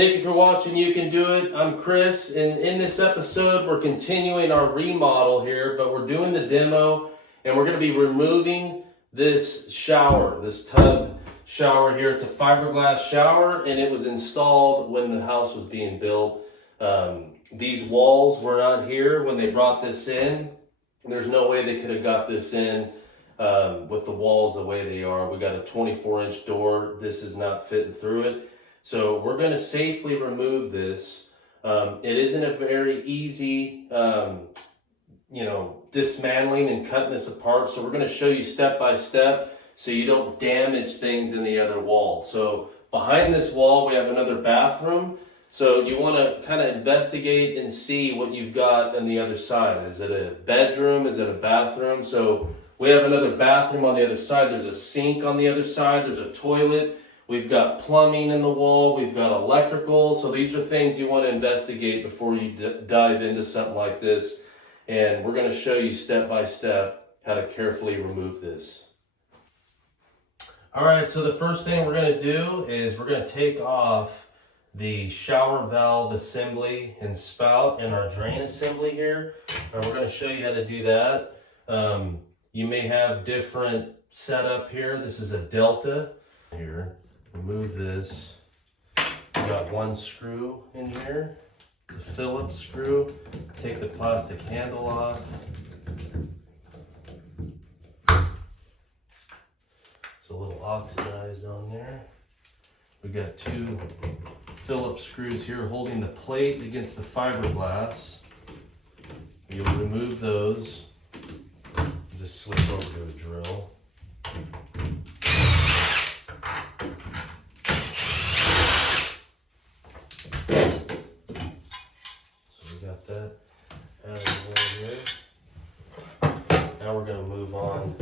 Thank you for watching You Can Do It. I'm Chris, and in this episode we're continuing our remodel here, but we're doing the demo and we're going to be removing this shower, this tub shower here. It's a fiberglass shower and it was installed when the house was being built. These walls were not here when they brought this in. There's no way they could have got this in with the walls the way they are. We got a 24-inch door. This is not fitting through it. So we're going to safely remove this. It isn't a very easy, dismantling and cutting this apart. So we're going to show you step by step so you don't damage things in the other wall. So behind this wall, we have another bathroom. So you want to kind of investigate and see what you've got on the other side. Is it a bedroom? Is it a bathroom? So we have another bathroom on the other side. There's a sink on the other side. There's a toilet. We've got plumbing in the wall. We've got electrical. So these are things you want to investigate before you dive into something like this. And we're going to show you step by step how to carefully remove this. All right, so the first thing we're going to do is we're going to take off the shower valve assembly and spout and our drain assembly here. And we're going to show you how to do that. You may have different setup here. This is a Delta here. Remove this. You got one screw in here, the Phillips screw. Take the plastic handle off. It's a little oxidized on there. We got two Phillips screws here holding the plate against the fiberglass. You'll remove those. Just switch over to a drill. So we got that out of the way here. Now we're going to move on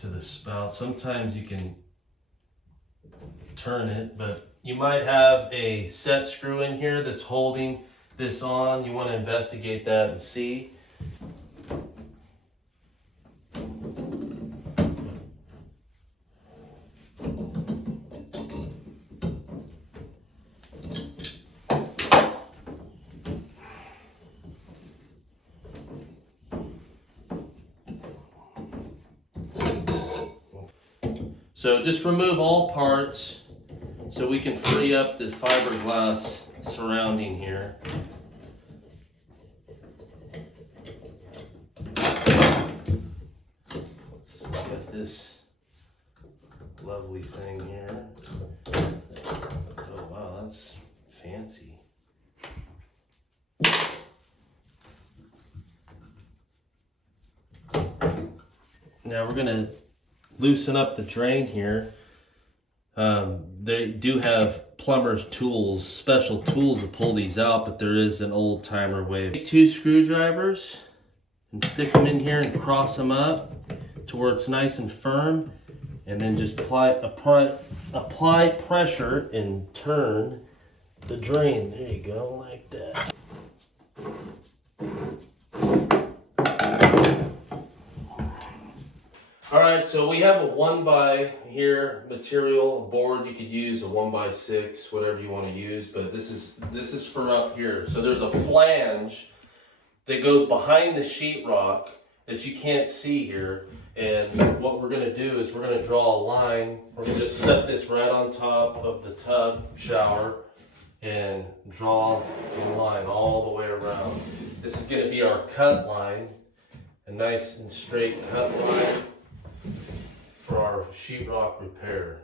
to the spout. Sometimes you can turn it, but you might have a set screw in here that's holding this on. You want to investigate that and see. So just remove all parts so we can free up the fiberglass surrounding here. So we got this lovely thing here. Oh wow, that's fancy. Now we're gonna loosen up the drain here. They do have plumber's tools, special tools to pull these out, but there is an old timer way. Take two screwdrivers and stick them in here and cross them up to where it's nice and firm, and then just apply pressure and turn the drain. There you go, like that. All right, so we have a 1x here material board. You could use a 1x6, whatever you want to use, but this is for up here. So there's a flange that goes behind the sheetrock that you can't see here. And what we're going to do is we're going to draw a line. We're going to just set this right on top of the tub shower and draw a line all the way around. This is going to be our cut line, a nice and straight cut line for our sheetrock repair.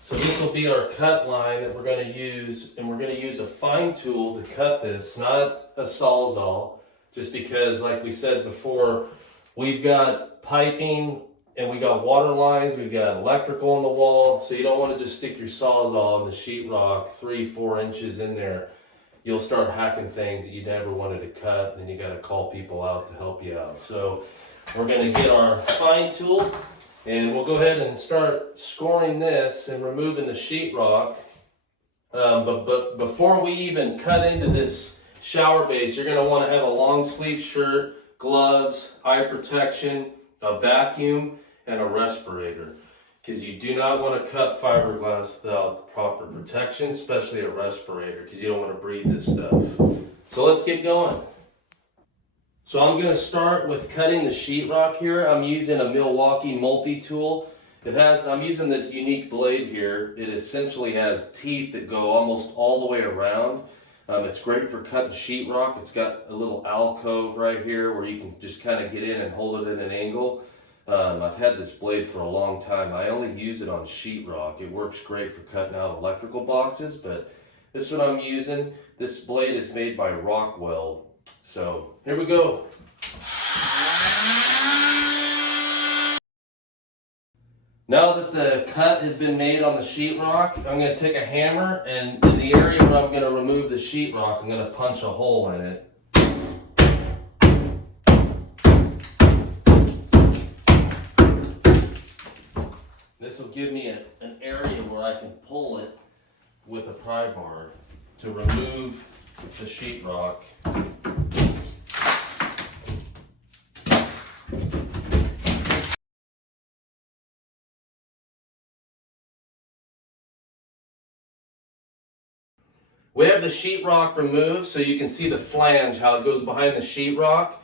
So this will be our cut line that we're going to use, and we're going to use a fine tool to cut this, not a sawzall, just because, like we said before, we've got piping and we got water lines, we've got electrical on the wall, so you don't want to just stick your sawzall in the sheetrock 3-4 inches in there. You'll start hacking things that you never wanted to cut, and then you got to call people out to help you out. So we're going to get our fine tool, and we'll go ahead and start scoring this and removing the sheetrock. But before we even cut into this shower base, you're going to want to have a long sleeve shirt, gloves, eye protection, a vacuum, and a respirator. because you do not want to cut fiberglass without the proper protection, especially a respirator, because you don't want to breathe this stuff. So let's get going. So I'm going to start with cutting the sheetrock here. I'm using a Milwaukee multi-tool. I'm using this unique blade here. It essentially has teeth that go almost all the way around. It's great for cutting sheetrock. It's got a little alcove right here where you can just kind of get in and hold it at an angle. I've had this blade for a long time. I only use it on sheetrock. It works great for cutting out electrical boxes, but this one I'm using, this blade is made by Rockwell. So here we go. Now that the cut has been made on the sheetrock, I'm going to take a hammer, and in the area where I'm going to remove the sheetrock, I'm going to punch a hole in it. This will give me an area where I can pull it with a pry bar to remove the sheetrock. We have the sheetrock removed so you can see the flange, how it goes behind the sheetrock,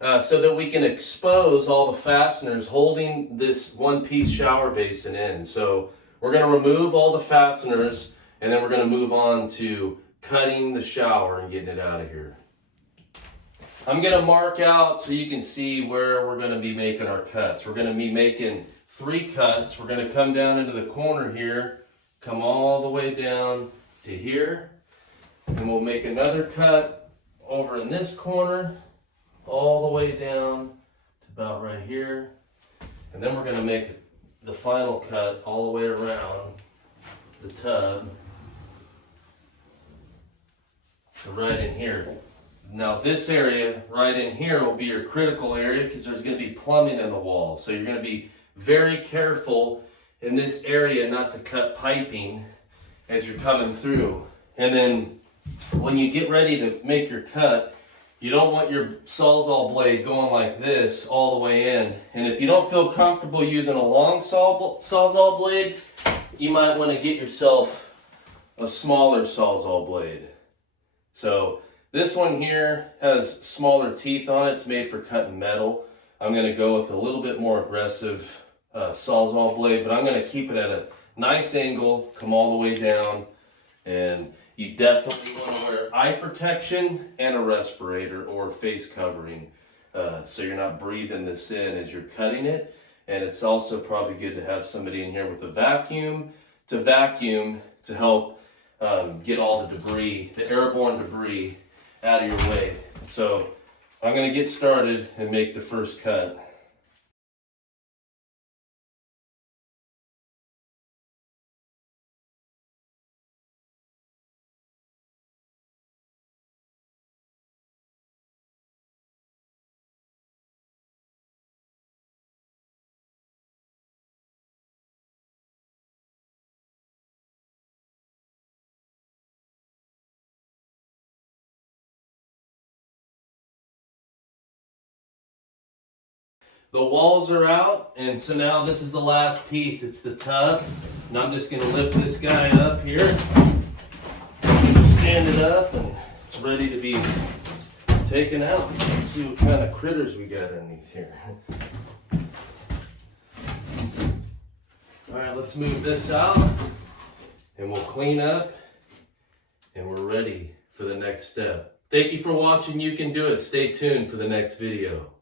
so that we can expose all the fasteners holding this one-piece shower basin in. So we're going to remove all the fasteners, and then we're going to move on to cutting the shower and getting it out of here. I'm going to mark out so you can see where we're going to be making our cuts. We're going to be making 3 cuts. We're going to come down into the corner here, come all the way down to here. And we'll make another cut over in this corner, all the way down to about right here. And then we're going to make the final cut all the way around the tub to right in here. Now this area right in here will be your critical area because there's going to be plumbing in the wall. So you're going to be very careful in this area not to cut piping as you're coming through. And then when you get ready to make your cut, you don't want your Sawzall blade going like this all the way in. And if you don't feel comfortable using a long Sawzall blade, you might want to get yourself a smaller Sawzall blade. So this one here has smaller teeth on it. It's made for cutting metal. I'm going to go with a little bit more aggressive Sawzall blade, but I'm going to keep it at a nice angle, come all the way down, and you definitely want to wear eye protection and a respirator or face covering so you're not breathing this in as you're cutting it. And it's also probably good to have somebody in here with a vacuum to help get all the debris, the airborne debris, out of your way. So I'm going to get started and make the first cut. The walls are out, and so now this is the last piece. It's the tub, and I'm just going to lift this guy up here, stand it up, and it's ready to be taken out. Let's see what kind of critters we got underneath here. All right, let's move this out, and we'll clean up, and we're ready for the next step. Thank you for watching. You can do it. Stay tuned for the next video.